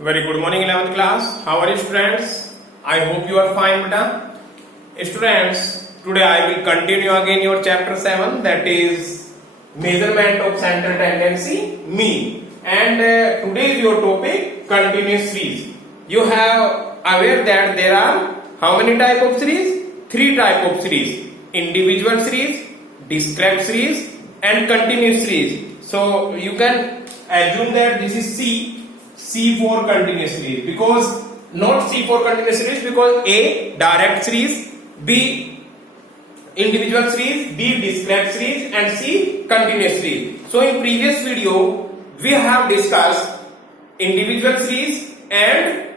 Very good morning, 11th class. How are you, students? I hope you are fine, beta. Students, today I will continue again your chapter 7, that is measurement of center tendency mean. And today is your topic continuous series. You have aware that there are how many type of series? 3 type of series: individual series, discrete series, and continuous series. So you can assume that this is C for continuous series, because not C for continuous series, because A direct series, B individual series, B discrete series, and C continuous series. So in previous video we have discussed individual series and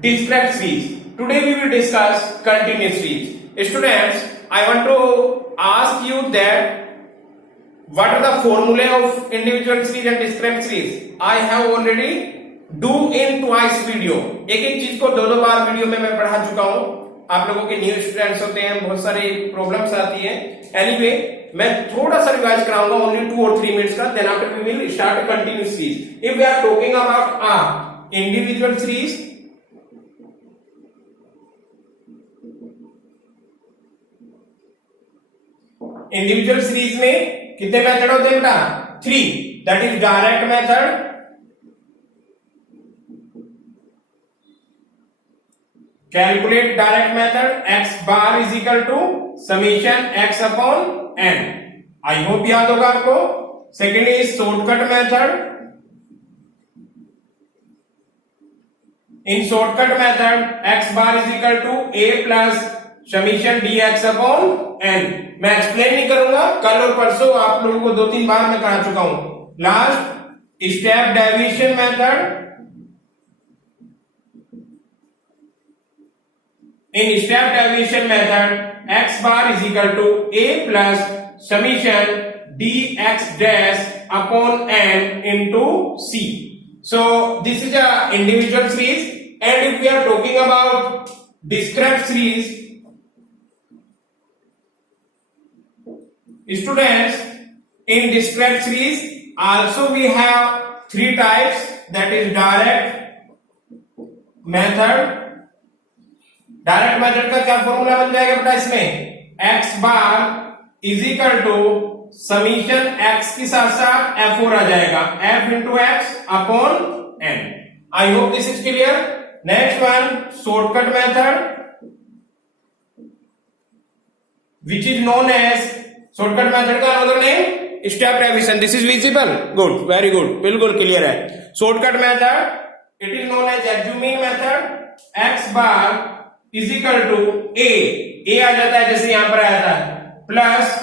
discrete series. Today we will discuss continuous series. Students, I want to ask you that what are the formulae of individual series and discrete series? I have already do in twice video. एक चीज को दो बार video में मैं पढ़ा चुका हूं. आप लोगों के न्यू स्टूडेंट्स होते हैं, बहुत सारी प्रॉब्लम्स आती है. एनीवे मैं थोड़ा सा रिवाइज कराऊंगा, ओनली 2 or 3 मिनट्स का. Then after we will start a continuous series. If we are talking about individual series, individual series में कितने मेथड होते हैं बेटा? 3. That is direct method, calculate direct method, x bar is equal to summation x upon n. I hope याद होगा आपको. Second is shortcut method. In shortcut method x bar is equal to a plus summation dx upon n. मैं explain नहीं करूंगा, कल और परसों आप लोगों को 2-3 बार मैं करा चुका हूं. Last step deviation method. In step deviation method, x bar is equal to a plus summation dx dash upon n into c. So this is a individual series, and if we are talking about discrete series, students, in discrete series also we have 3 types, that is direct method. Direct method का क्या formula बन जाएगा बेटा? इसमें x bar is equal to summation x के साथ साथ f और आ जाएगा, f into x upon n. I hope this is clear. Next one, shortcut method, which is known as, shortcut method का another name step deviation. This is visible? Good, very good, बिल्कुल clear है. Shortcut method, it is known as assuming method. x bar is equal to ए आ जाता है जैसे यहां पर आया था, प्लस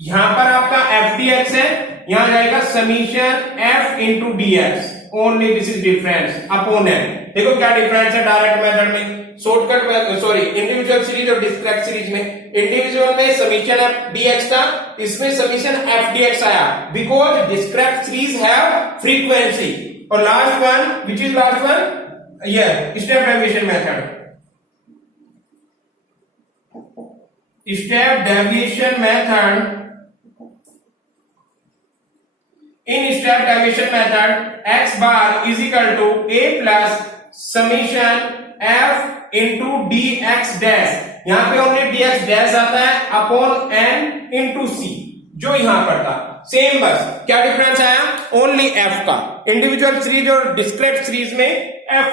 यहां पर आपका एफ डी एक्स है, यहां जाएगा summation f into d x. Only this is difference upon n. देखो क्या डिफरेंस है डायरेक्ट मेथड में, शॉर्टकट सॉरी इंडिविजुअल सीरीज और डिस्क्रीट सीरीज में. इंडिविजुअल में समीशन एफ डी एक्स था, इसमें समीशन एफ डी एक्स आया, because discrete series have frequency. और last one, which is last one, step deviation method. Step deviation method, in step deviation method x bar is equal to a plus summation f into d x dash. यहां पे only dx dash आता है upon n into c, जो यहां पर था same. बस क्या डिफरेंस आया? ओनली f का. इंडिविजुअल सीरीज और डिस्क्रीट सीरीज में f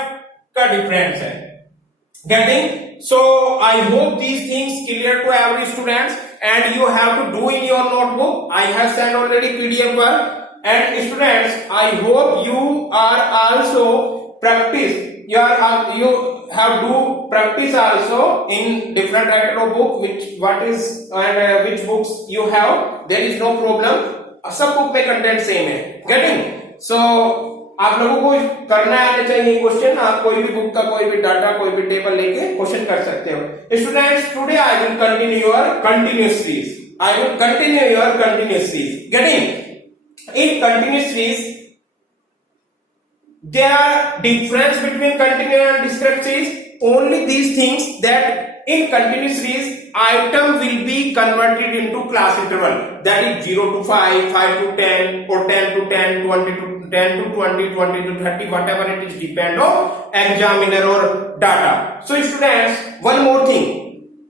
का डिफरेंस है. Getting? So I hope these things clear to every students, and you have to do in your notebook. I have sent already PDF work, and students, I hope you are also practice. You have to practice also in different type of book, which books you have. There is no problem. सब book में content same है. Getting? So आप लोगों को करना आने चाहिए question. आप कोई भी बुक का कोई भी डाटा, कोई भी टेबल लेके क्वेश्चन कर सकते हो. Students, today I will continue your continuous series. I will continue your continuous series. Getting? In continuous series there are difference between continuous and discrete series. Only these things that in continuous series item will be converted into class interval, that is 0 to 5, 5 to 10, or 10 to 10, 20 to 10 to 20, 20 to 30, whatever it is depend on examiner or data. So students, one more thing,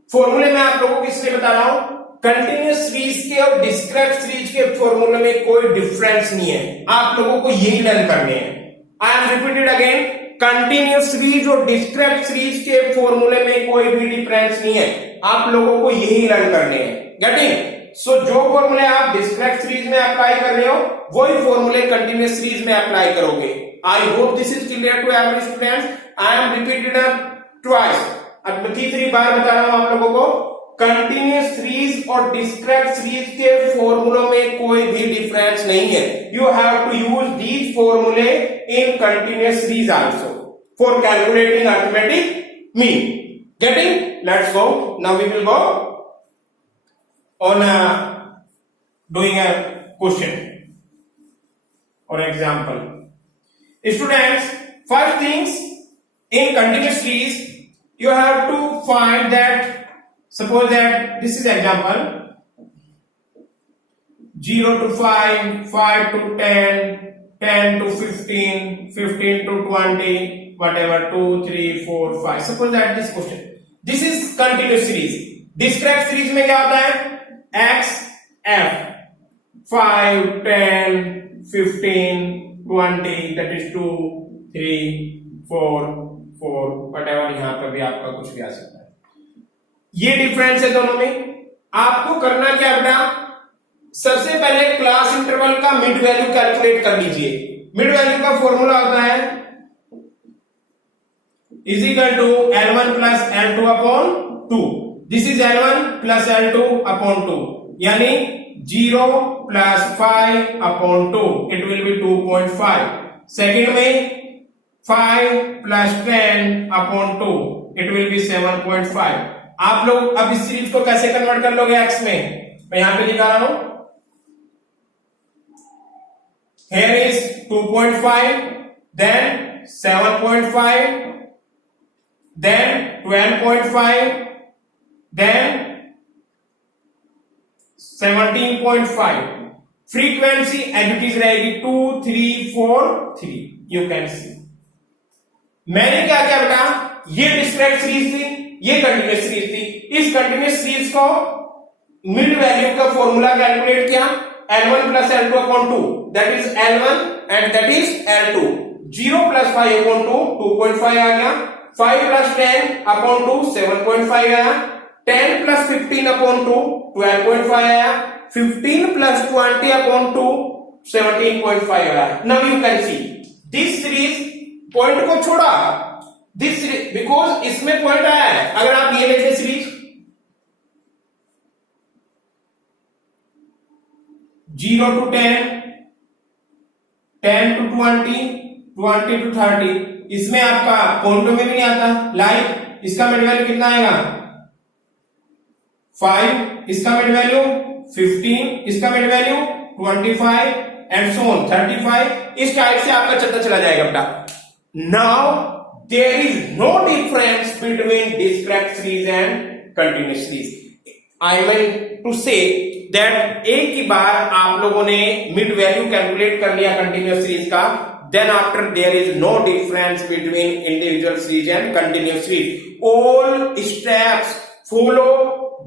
फॉर्मूले में आप लोगों को इसलिए बता रहा हूं, continuous series के और डिस्क्रीट सीरीज के फॉर्मूले में कोई डिफरेंस नहीं है, आप लोगों को यही लर्न करने हैं। आई am repeated again, continuous series और डिस्क्रीट सीरीज के फॉर्मूले में कोई भी डिफरेंस नहीं है, आप लोगों को यही लर्न करने हैं। गेटिंग? सो जो फॉर्मूले आप डिस्क्रीट सीरीज में अप्लाई कर रहे हो वही फॉर्मूले कंटिन्यूस सीरीज में अप्लाई करोगे। I hope this is clear to every students. I am repeated twice, अब तीसरी बार बता रहा हूं आप लोगों को, कंटिन्यूस सीरीज और डिस्क्रीट सीरीज के फॉर्मूलों में कोई भी डिफरेंस नहीं है। You have to use these फॉर्मूले in continuous series also for calculating arithmetic mean. Getting? Let's go, now we will go on doing a question or example. Students, first things, in continuous series you have to find that, suppose that this is example, 0 to 5, 5 to 10, 10 to 15, 15 to 20, whatever, 2, 3, 4, 5. Suppose that this question, this is continuous series. Discrete series में क्या होता है? X, F, 5, 10, 15, 20, that is 2, 3, 4, 4, whatever, यहां पर भी आपका कुछ भी आ सकता है। ये डिफरेंस है दोनों में। आपको करना क्या बेटा, सबसे पहले क्लास इंटरवल का मिड वैल्यू कैलकुलेट कर लीजिए। मिड वैल्यू का फॉर्मूला होता है is equal to L1 plus L2 upon 2। This is L1 plus L2 upon 2, यानी 0 plus 5 upon 2, it will be 2.5। Second में 5 plus 10 upon 2, it will be 7.5। आप लोग अब इस सीरीज को कैसे कन्वर्ट कर लोगे एक्स में? मैं यहां पे दिखा रहा हूं, here is 2.5, then 7.5, then 12.5, then 17.5। Frequency additive रहेगी 2, 3, 4, 3। यू कैन सी मैंने क्या किया बेटा, ये डिस्क्रीट सीरीज थी, ये कंटिन्यूस सीरीज थी। इस कंटिन्यूस सीरीज को मिड वैल्यू का फॉर्मूला कैलकुलेट किया, L1 plus L2 upon 2, that is L1 and that is L2। 0 plus 5 upon 2, 2.5 आ गया। 5 प्लस 10 अपॉन 2, 7.5 आया। 10 प्लस 15 अपॉन 2, 12.5 आया। 15 प्लस 20 अपॉन 2, 17.5 आया। Now you can see this series point को छोड़ा, this series because इसमें point आया है। अगर आप ये लेते सीरीज 0 to 10, 10 to 20, 20 to 30, इसमें आपका पॉइंटों में भी नहीं आता। लाइक इसका मिड वैल्यू कितना आएगा 5, इसका मिड वैल्यू 15, इसका mid value 25 and so on 35। इस टाइप से आपका चलता चला जाएगा बेटा। Now there is no difference between discrete series and continuous series. I mean to say that एक ही बार आप लोगों ने मिड वैल्यू कैलकुलेट कर लिया कंटिन्यूअस सीरीज का, then after there is no difference between individual series and continuous series. All steps follow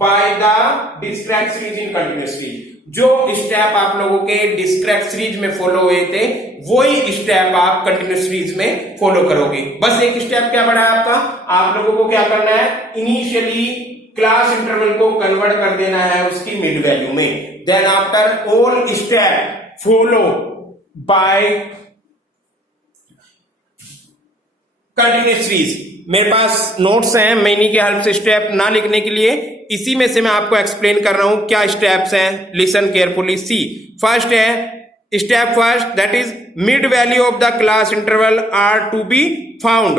by the discrete series in continuous series. जो step आप लोगों के डिस्क्रीट सीरीज में फॉलो हुए थे वही स्टेप आप कंटिन्यूस सीरीज में फॉलो करोगे। बस एक स्टेप क्या बढ़ा है आपका, आप लोगों को क्या करना है, इनिशियली क्लास इंटरवल को कन्वर्ट कर देना है उसकी मिड वैल्यू में। Then after all step follow by continuous series. मेरे पास नोट्स हैं, मैं इन्हीं की हेल्प से स्टेप ना लिखने के लिए इसी में से मैं आपको एक्सप्लेन कर रहा हूं क्या स्टेप्स हैं। Listen carefully see. फर्स्ट है step first, that is mid value of the class interval are to be found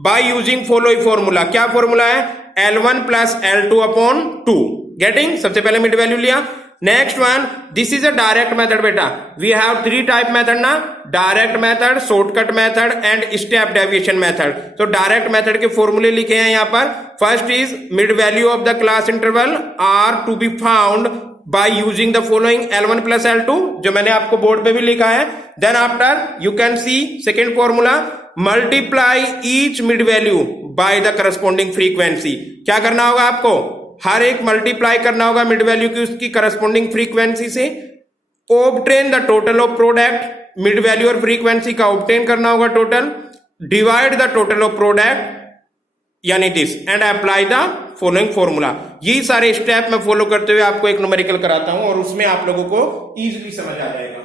by using following formula. क्या फॉर्मूला है, L1 plus L2 upon 2। Getting? सबसे पहले मिड वैल्यू लिया। Next one, this is a direct method बेटा। We have 3 type method ना, direct method, shortcut method and step deviation method. तो direct method के फॉर्मूले लिखे हैं यहां पर। First is mid value of the class interval are to be found by using the following L1 plus L2, जो मैंने आपको बोर्ड पे भी लिखा है. Then after you can see second formula, multiply each mid value by the corresponding frequency. क्या करना होगा आपको? हर एक मल्टीप्लाई करना होगा मिड वैल्यू की उसकी करस्पॉन्डिंग फ्रीक्वेंसी से. Obtain the total of product, mid value और फ्रीक्वेंसी का ऑब्टेन करना होगा total, divide the total of product यानी this, and apply the following formula. यही सारे स्टेप मैं फॉलो करते हुए आपको एक न्यूमेरिकल कराता हूं और उसमें आप लोगों को इजीली समझ आ जाएगा.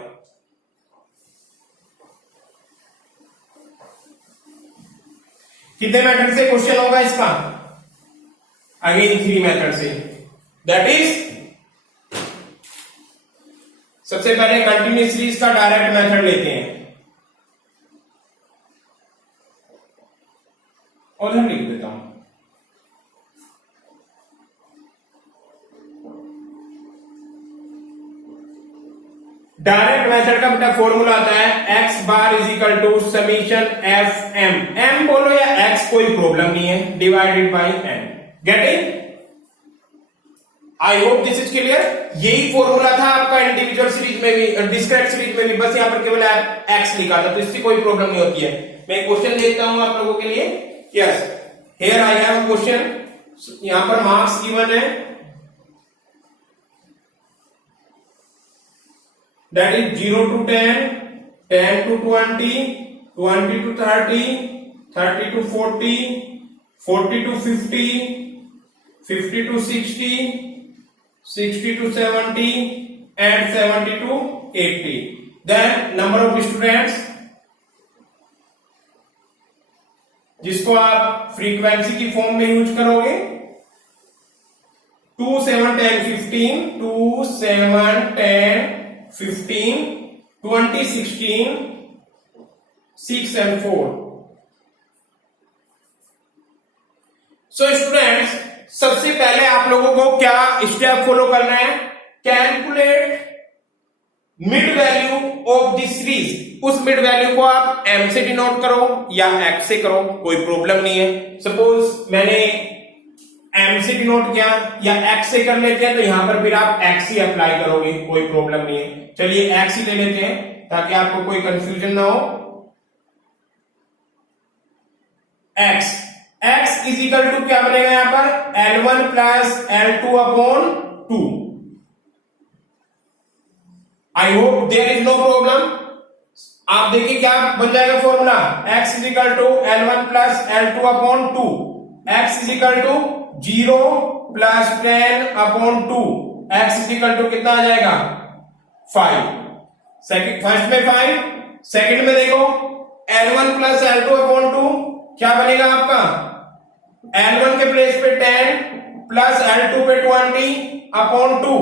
कितने मेथड से क्वेश्चन होगा इसका? अगेन 3 मेथड से. दैट इज सबसे पहले कंटिन्यूस सीरीज का डायरेक्ट मेथड लेते हैं. और हम लिख देता हूं. डायरेक्ट मेथड का बेटा फॉर्मूला आता है x bar is equal to summation f m. M बोलो या x कोई प्रॉब्लम नहीं है, divided by m. Getting? I hope this is clear. यही फॉर्मूला था आपका इंडिविजुअल सीरीज में भी, डिस्क्रीट सीरीज में भी, बस यहां पर केवल x लिखा था, तो इससे कोई प्रॉब्लम नहीं होती है. मैं क्वेश्चन देता हूं आप लोगों के लिए. Yes, here I have question. यहां पर मार्क्स गिवन है, that is 0 to 10, 10 to 20, 20 to 30, 30 to 40, 40 to 50, 50 to 60, 60 to 70, and 70 to 80. Then number of students जिसको आप फ्रीक्वेंसी की फॉर्म में यूज करोगे, 2 7 10 15, 2 7 10 15, 20 16, 6 and 4. So students, सबसे पहले आप लोगों को क्या स्टेप फॉलो करना है? Calculate mid value of this series. उस मिड वैल्यू को आप m से डिनोट करो या x से करो, कोई प्रॉब्लम नहीं है. सपोज मैंने m से डिनोट किया या x से कर लेते हैं, तो यहां पर फिर आप x ही अप्लाई करोगे, कोई प्रॉब्लम नहीं है. चलिए x ही ले लेते हैं ताकि आपको कोई कंफ्यूजन ना हो. x इज इक्वल टू क्या बनेगा यहां पर? L1 plus L2 upon 2. I hope there is no problem. आप देखिए क्या बन जाएगा formula? x is equal to L1 plus L2 upon 2. x is equal to 0 plus 10 upon 2. x is equal to कितना आ जाएगा? 5. सेकंड, फर्स्ट में 5, second में देखो L1 प्लस L2 अपॉन 2 क्या बनेगा आपका? L1 के प्लेस पे 10 प्लस L2 पे 20 upon 2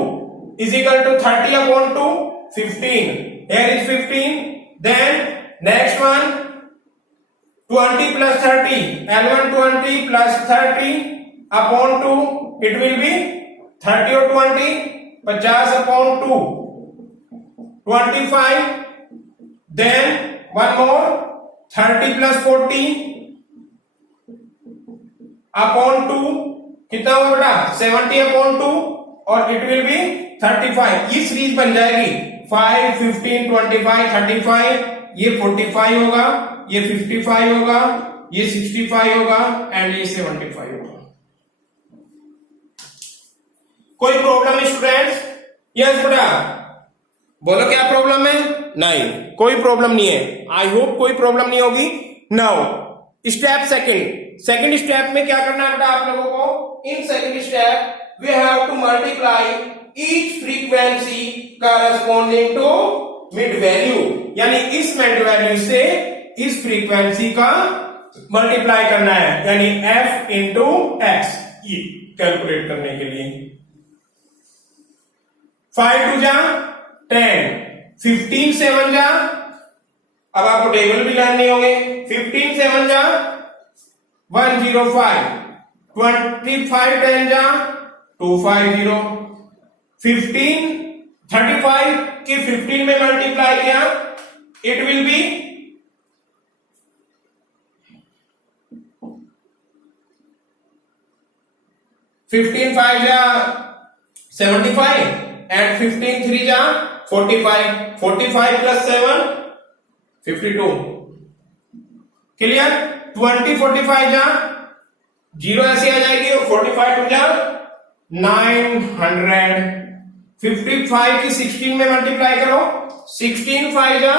is equal to 30 upon 2 15. Here is 15. Then next one 20 plus 30. L1 20 plus 30 upon 2. It will be 30 or 20. 50 upon 2. 25. Then one more 30 plus 40 upon 2. कितना होगा बेटा? 70 upon 2 और it will be 35. ये series बन जाएगी 5, 15, 25, 35. ये 45 होगा, ये 55 होगा, ये 65 होगा एंड ये 75 होगा. कोई प्रॉब्लम है स्टूडेंट्स? यस बेटा, बोलो क्या प्रॉब्लम है? नहीं, कोई प्रॉब्लम नहीं है. आई होप कोई प्रॉब्लम नहीं होगी. नाउ स्टेप सेकंड स्टेप में क्या करना है बेटा आप लोगों को? In second step we have to multiply each frequency corresponding to mid value. यानी इस मिड वैल्यू से इस फ्रीक्वेंसी का मल्टीप्लाई करना है, यानी f इंटू एक्स, ये कैलकुलेट करने के लिए. 5 2 जा 10, 15 7 जा, अब आपको टेबल भी लर्न नहीं होंगे. 15 7 जा 105, 25 10 जा 250, 15 35 की 15 में मल्टीप्लाई किया, इट विल बी 15 5 जा 75 and 15 3 जा 45, 45 plus 7 52, क्लियर। 20 45 जा 0 ऐसे आ जाएगी और 45 टू जा 900, 55 की 16 में मल्टीप्लाई करो, 16 5 जा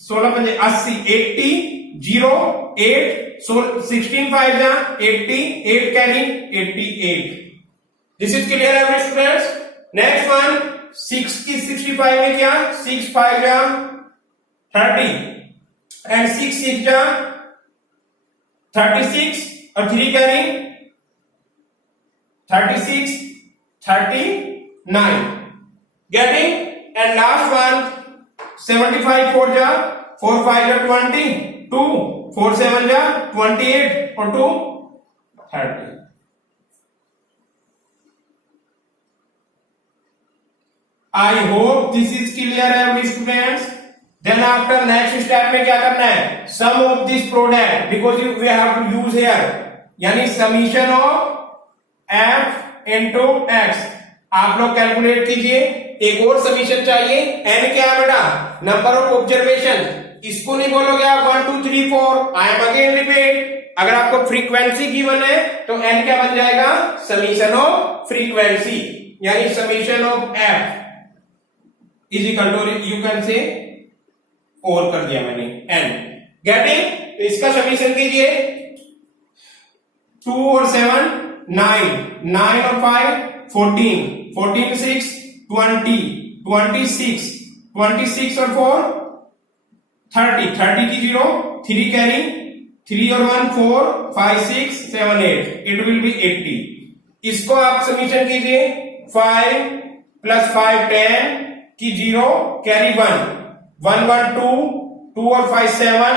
16 पंजे 80, 80 0 8, 16 5 जा 80, 8 carry 88। This is clear every students. Next one 6 की 65 में क्या 6 5 जा 30 एंड 6 6 जा 36 और 3 carry 36 39, getting। and last one 75 4 जा 4 5 जा 20, 2 4 7 जा 28 और 2 30। I hope this is clear every students। then after next step में क्या करना है, sum of this product because we have to use here, यानी summation of f into x। आप लोग कैलकुलेट कीजिए। एक और समीशन चाहिए, n क्या है बेटा, नंबर ऑफ ऑब्जर्वेशन। इसको नहीं बोलोगे आप 1 2 3 4, आई एम अगेन रिपीट। अगर आपको फ्रीक्वेंसी गिवन है तो n क्या बन जाएगा, समीशन ऑफ फ्रीक्वेंसी, यानी summation of f is equal to, you can say और कर दिया मैंने n, गेटिंग। इसका समीशन कीजिए 2 और 7 9, 9 और 5 14, 14 6 20, 26, 26 और 4 30, 30 की 0 3 कैरी 3 और 1 4 5 6 7 8, इट विल बी 80। इसको आप समीशन कीजिए 5 प्लस 5 10 की 0 कैरी 1 1 1 2 2 और 5 7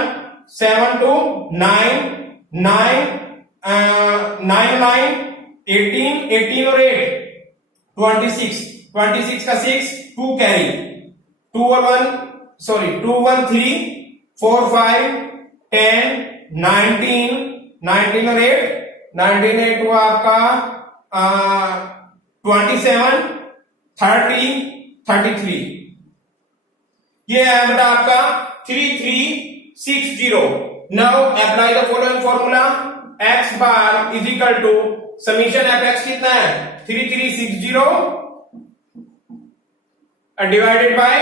7 2 9 9 9 9 18 18 और 8 26, 26 का 6 2 कैरी 2 और 1 सॉरी 2 1 3 4 5 10 19 19 और 8 19 8 हुआ आपका 27 30 33। ये है बेटा आपका 3360। Now apply the following formula, x bar is equal to summation f x कितना है 3360 डिवाइडेड बाय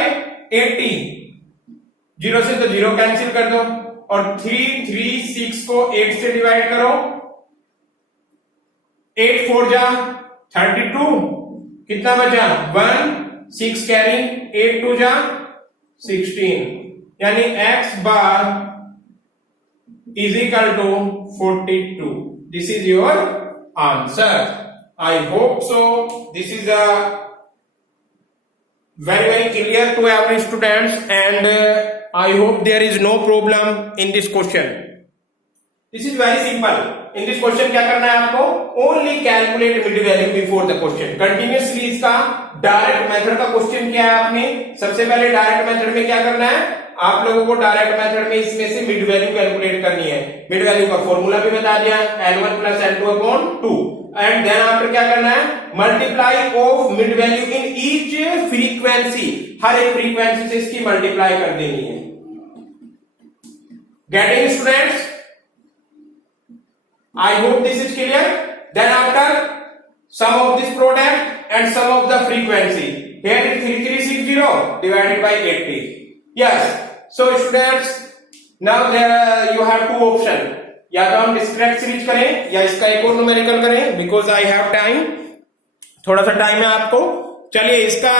80, 0 से तो 0 कैंसिल कर दो और 336 को 8 से डिवाइड करो, 8 4 जा 32, कितना बचा 1 6 कैरी 8 2 जा 16, यानी x bar is equal to 42। This is your answer. I hope so this is a very clear to every students and I hope there is no problem in this question। This is very simple। in this question क्या करना है आपको, only calculate mid value before the question। continuous series का direct method का question किया है आपने। सबसे पहले डायरेक्ट मेथड में क्या करना है, आप लोगों को डायरेक्ट मेथड में इसमें से मिड वैल्यू कैलकुलेट करनी है। मिड वैल्यू का फॉर्मूला भी बता दिया, L1 plus L2 upon 2, and then after क्या करना है, multiply of mid value in each frequency, हर एक फ्रीक्वेंसी से इसकी मल्टीप्लाई कर देनी है। Getting students, I hope this is clear. Then after sum of this product and sum of the frequency, here is 3360 divided by 80। yes, so students now there you have two option, या तो हम discrete series करें या इसका एक और numerical करें, because I have time, थोड़ा सा टाइम है आपको। चलिए इसका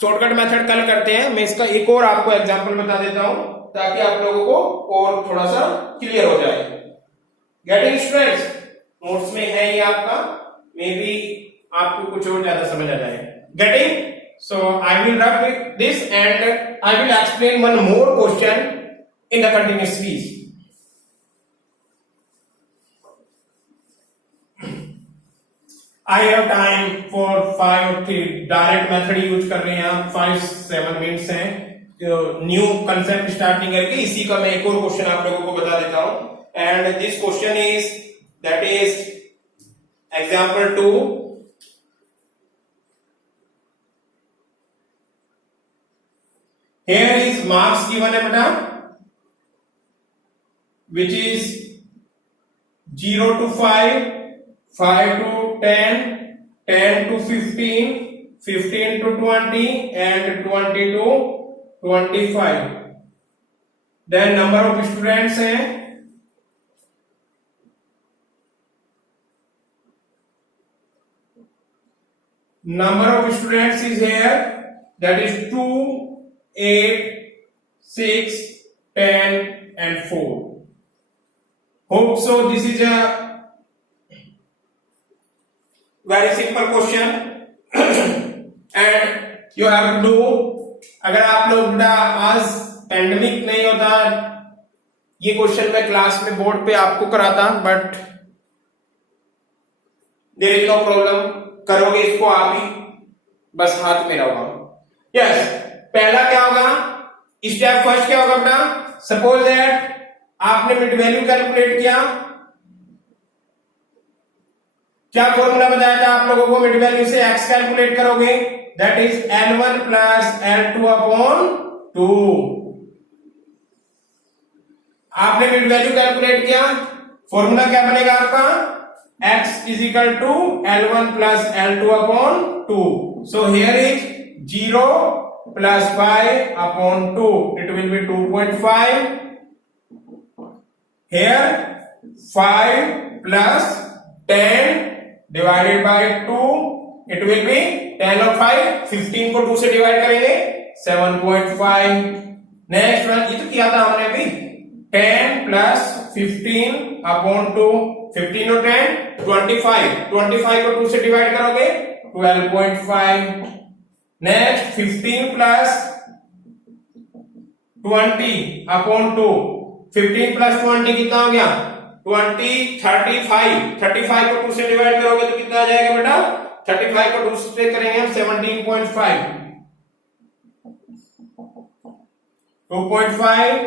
शॉर्टकट मेथड कल करते हैं। मैं इसका एक और आपको एग्जांपल बता देता हूं ताकि आप लोगों को और थोड़ा सा क्लियर हो जाए। गेटिंग स्टूडेंट्स, नोट्स में है ये आपका, मे बी आपको कुछ और ज्यादा समझ आ जाए। Getting, so I will wrap this and I will explain one more question in the continuous series। I have time for 5 or 3 direct method use कर रहे हैं आप, 5-7 मिनट्स हैं, न्यू कंसेप्ट स्टार्टिंग करके इसी का मैं एक और क्वेश्चन आप लोगों को बता देता हूं। And this question is that is example 2 here is marks given है बेटा, which is 0 to 5, 5 to 10, 10 to 15, 15 to 20 and 20 to 25. Then number of students है is here, that is 2, 8, 6, 10 and 4. Hope so this is a very simple question and you have to do. अगर आप लोग बेटा आज pandemic नहीं होता, ये question मैं क्लास में बोर्ड पे आपको कराता, but there is no problem, करोगे इसको आप ही, बस हाथ में रहोगा। यस, पहला क्या होगा, स्टेप फर्स्ट क्या होगा बेटा, सपोज दैट आपने मिड वैल्यू कैलकुलेट किया, क्या फॉर्मूला बताया था आप लोगों को, मिड वैल्यू से एक्स कैलकुलेट करोगे, that is L1 plus L2 upon 2। आपने मिड वैल्यू कैलकुलेट किया, फॉर्मूला क्या बनेगा आपका, x is equal to L1 plus L2 upon 2। So here is 0 plus 5 upon 2, it will be 2.5। here 5 plus 10 divided by 2, it will be 10 और 5, 15 को 2 से divide करेंगे 7.5। Next one, ये तो किया था हमने अभी, 10 प्लस 15 अपॉन 2, 15 और 10 25, 25 को 2 से डिवाइड करोगे 12.5। नेक्स्ट 15 प्लस 20 अपॉन 2, 15 प्लस 20 कितना हो गया, 20, 35, 35 को 2 से डिवाइड करोगे तो कितना आ जाएगा बेटा, 35 को 2 से करेंगे हम 17.5, 2.5,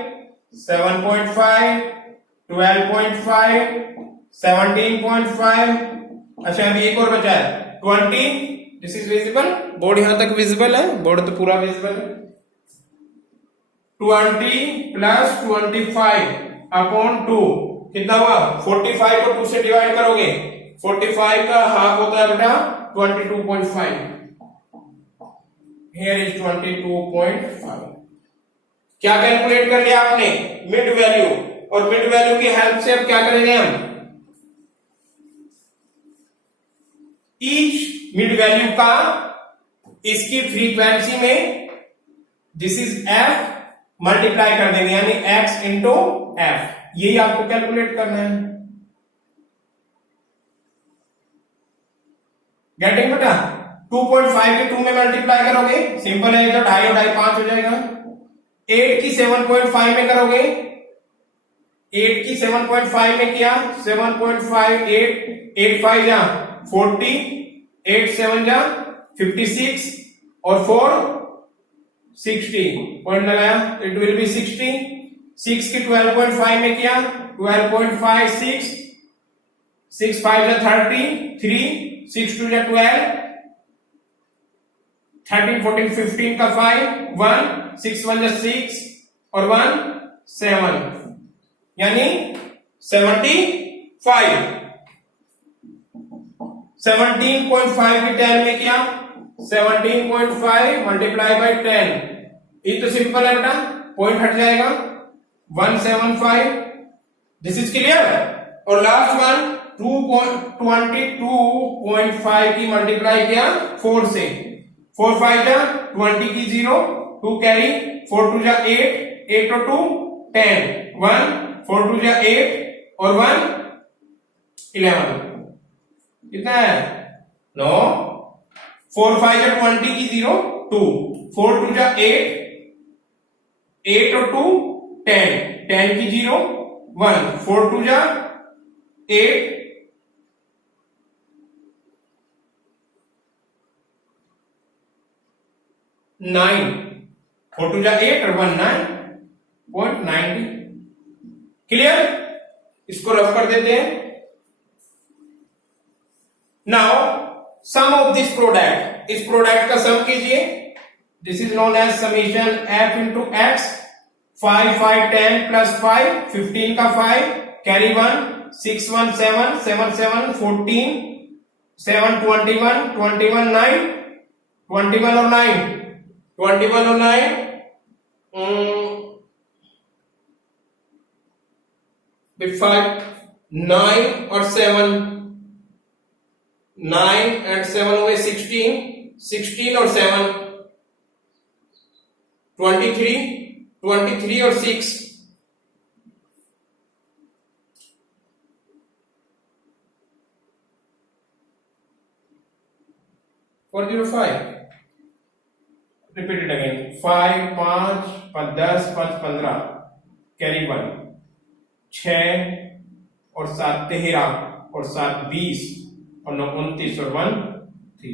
7.5, 12.5, 17.5। अच्छा अभी एक और बचा है 20, दिस इज विजिबल, बोर्ड यहां तक विजिबल है, बोर्ड तो पूरा विजिबल है। 20 प्लस 25 अपॉन 2 कितना हुआ, 45 को 2 से डिवाइड करोगे, 45 का हाफ होता है बेटा 22.5, हियर इज 22.5। क्या कैलकुलेट कर लिया आपने, मिड वैल्यू, और मिड वैल्यू की हेल्प से अब क्या करेंगे हम, ईच मिड वैल्यू का इसकी फ्रीक्वेंसी में दिस इज एफ मल्टीप्लाई कर देंगे, यानी x इंटू एफ, यही आपको कैलकुलेट करना है। गेटिंग बेटा, 2.5 के 2 में मल्टीप्लाई करोगे, सिंपल है, तो 2.5 और 2.5 5 हो जाएगा। 8 की 7.5 में करोगे, 8 की 7.5 में किया, 7.5 8 5 जा 40, 8 7 जा 56 और 4 60, पॉइंट लगाया, इट विल बी 60। 6 की 12.5 में किया, 12.5 6, 6 5 जा 30, 3 6 2 जा 12, 13 14 15 का 5 1, 6 1 जा 6 और 1 7, यानी 75। 17.5 की 10 में किया, 17.5 मल्टीप्लाई बाई 10, ये तो सिंपल है बेटा, पॉइंट हट जाएगा 175, दिस इज क्लियर। और लास्ट वन 22.5 की मल्टीप्लाई किया 4 से, 4 5 जा 20 की 0, 2 कैरी, 4 2 जा 8, 8 और 2 10, 1 4 2 जा 8 और 1 11, कितना है, नो 4 5 जा 20 की 0, 2 4 2 जा 8, 8 और 2 10, 10 की 0, 1 4 2 जा 8, 9, 4 2 जा 8 और 1 9.90। क्लियर, इसको रफ कर देते हैं। Now sum of this product, इस प्रोडक्ट का सम कीजिए, this is known as summation f into x, 5 5 10 plus 5 15 का 5 कैरी 1 6 1 7 7 7 14 7 21 21 9 21 और 9 21 और 9 with 5 9 और 7 9 and 7 हुए 16 16 और 7 23 23 और 6 405 repeat it again 5 5 10 5 15 कैरी 1 6 और 7 13 और 7 20 और 9 29 और 1 3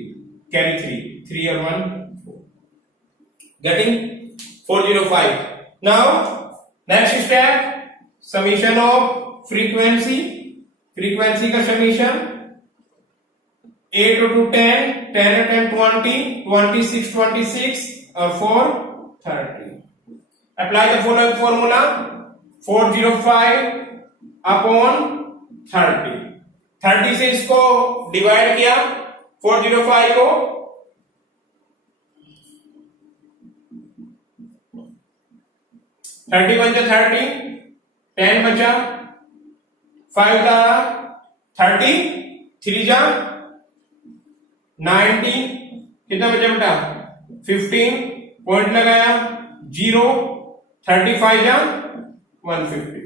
कैरी 3 और 1 4 getting 405. Now next step summation of frequency का summation 8 to 10 10 to 10 20 26 26 और 4 30. Apply the following formula 405 upon 30. 30 से इसको डिवाइड किया 405 को 31 जा 30 10 बचा 5 जा 30 3 जा 90 कितना बचा बेटा 15 पॉइंट लगाया 0 35 जा 150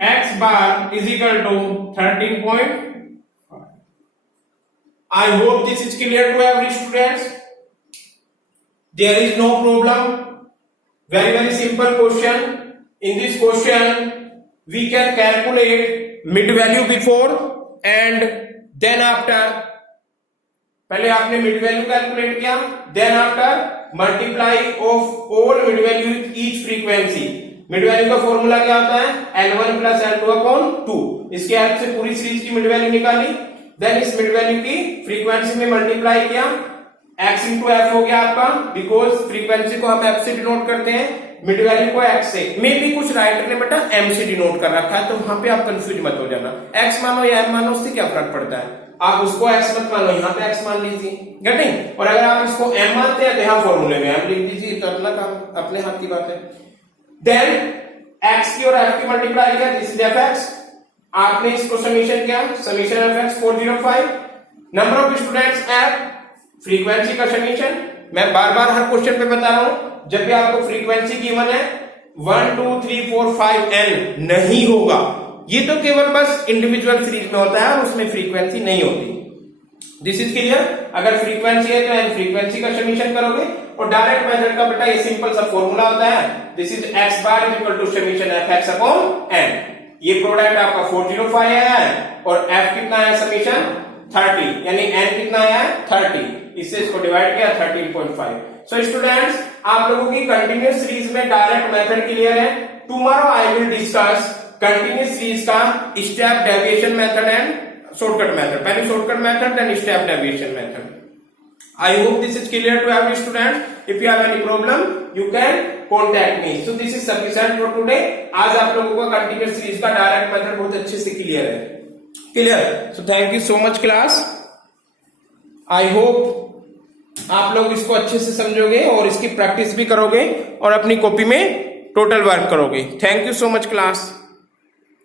x bar is equal to 13.5. I hope this is clear to every students. There is no problem. Very simple question. In this question we can calculate mid value before and then after. पहले आपने mid value calculate किया, then after multiply of all mid value with each frequency. Mid value का formula क्या होता है L1 plus L2 upon 2. इसके help से पूरी सीरीज की मिड वैल्यू निकाली, देन इस मिड वैल्यू की फ्रीक्वेंसी में मल्टीप्लाई किया, x इंटू एफ हो गया आपका, बिकॉज फ्रीक्वेंसी को हम f से डिनोट करते हैं, मिड वैल्यू को x से. मे भी कुछ राइटर ने बेटा m से डिनोट कर रखा है, तो वहां पे आप कंफ्यूज मत हो जाना. x मानो या m मानो उससे क्या फर्क पड़ता है, आप उसको x मत मानो, यहाँ पे x मान लीजिए. गेटिंग? और अगर आप इसको m मानते हैं तो यहाँ फॉर्मूले में m लिख दीजिए, तो अपना काम अपने हाथ की बात है. देन x की और f की मल्टीप्लाई किया, दिस इज fx. आपने इसको समीशन किया, summation fx 405. Number of students f, frequency का समीशन. मैं बार बार हर क्वेश्चन पे बता रहा हूं, जब भी आपको फ्रीक्वेंसी गिवन है 1 2 3 4 5 n नहीं होगा, ये तो केवल बस इंडिविजुअल सीरीज में होता है और उसमें फ्रीक्वेंसी नहीं होती. This is clear. अगर फ्रीक्वेंसी है तो एन फ्रीक्वेंसी का समीशन करोगे, और डायरेक्ट मेथड का बेटा ये सिंपल सा फॉर्मूला होता है, this is x bar is equal to summation fx upon n. ये प्रोडक्ट आपका 405 है और f कितना है समीशन 30, यानी n कितना है 30. इससे इसको डिवाइड किया 13.5. सो स्टूडेंट्स, आप लोगों की कंटिन्यूअस सीरीज में डायरेक्ट मेथड क्लियर है. Tomorrow I will discuss continuous series का step deviation method and shortcut method. पहले shortcut method then step deviation method. I hope this is clear to every student. If you have any problem, you can contact me. So this is sufficient for today. आज आप लोगों को continuous series का direct method बहुत अच्छे से clear है. Clear? So thank you so much class. I hope आप लोग इसको अच्छे से समझोगे और इसकी प्रैक्टिस भी करोगे और अपनी कॉपी में टोटल वर्क करोगे. Thank you so much class.